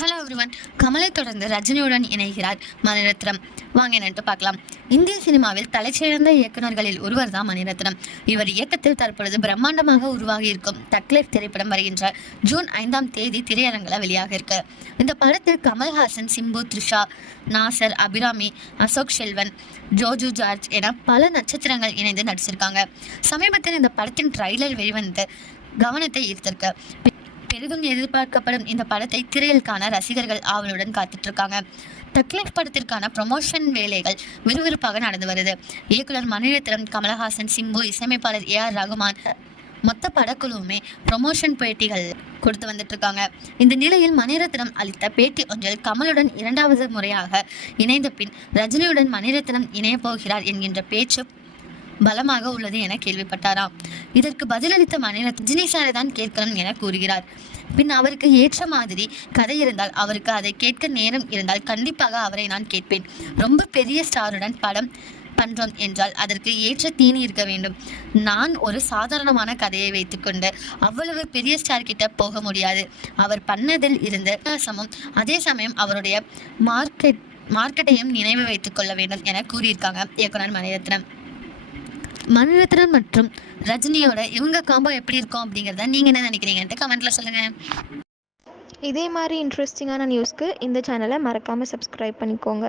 Hello everyone கமலை தொடர்ந்து ரஜினியுடன் இணைகிறார் மணிரத்னம். வாங்க என்னன்ட்டு பார்க்கலாம். இந்திய சினிமாவில் தலைச்சிறந்த இயக்குனர்களில் ஒருவர் தான் மணிரத்னம். இவர் இயக்கத்தில் தற்பொழுது பிரம்மாண்டமாக உருவாகி இருக்கும் தக்லைஃப் திரைப்படம் வருகின்ற ஜூன் ஐந்தாம் தேதி திரையரங்கில் வெளியாக இருக்கு. இந்த படத்தில் கமல்ஹாசன் சிம்பு த்ரிஷா நாசர் அபிராமி அசோக் செல்வன் ஜோஜு ஜார்ஜ் என பல நட்சத்திரங்கள் இணைந்து நடிச்சிருக்காங்க. சமீபத்தில் இந்த படத்தின் ட்ரைலர் வெளிவந்து கவனத்தை ஈர்த்திருக்கு. பெரிதும் எதிர்பார்க்கப்படும் இந்த படத்தை திரையில் காண ரசிகர்கள் ஆவலுடன் காத்துட்ருக்காங்க. இருக்காங்க படத்திற்கான ப்ரொமோஷன் வேலைகள் விறுவிறுப்பாக நடந்து வருது. இயக்குனர் மணிரத்னம் கமலஹாசன் சிம்பு இசையமைப்பாளர் ஏ ஆர் ரகுமான் மொத்த படக்குழுவுமே ப்ரொமோஷன் பேட்டிகள் கொடுத்து வந்துட்டு இருக்காங்க இந்த நிலையில் மணிரத்னம் அளித்த பேட்டி ஒன்றில் கமலுடன் இரண்டாவது முறையாக இணைந்த பின் ரஜினியுடன் மணிரத்னம் இணையப் போகிறார் என்கின்ற பேச்சு பலமாக உள்ளது என கேள்விப்பட்டாராம். இதற்கு பதிலளித்த மாநில ரஜினிசாரை தான் கேட்கணும் என கூறுகிறார். பின் அவருக்கு ஏற்ற மாதிரி கதை இருந்தால் அவருக்கு அதை கேட்க நேரம் இருந்தால் கண்டிப்பாக அவரை நான் கேட்பேன். ரொம்ப பெரிய ஸ்டாருடன் படம் பண்றோம் என்றால் அதற்கு ஏற்ற தீனி இருக்க வேண்டும். நான் ஒரு சாதாரணமான கதையை வைத்துக்கொண்டு அவ்வளவு பெரிய ஸ்டார் கிட்ட போக முடியாது. அவர் பண்ணதில் இருந்த வித்தியாசமும் அதே சமயம் அவருடைய மார்க்கெட் மார்க்கெட்டையும் நினைவு வைத்துக் கொள்ள வேண்டும் என கூறியிருக்காங்க இயக்குனர் மணிரத்னம். மணிரத்னன் மற்றும் ரஜினியோட இவங்க காம்போ எப்படி இருக்கும் அப்படிங்கிறத நீங்கள் என்ன நினைக்கிறீங்கன்ட்டு கமெண்ட்டில் சொல்லுங்கள் இதே மாதிரி இன்ட்ரெஸ்டிங்கான நியூஸ்க்கு இந்த சேனலை மறக்காமல் சப்ஸ்கிரைப் பண்ணிக்கோங்க.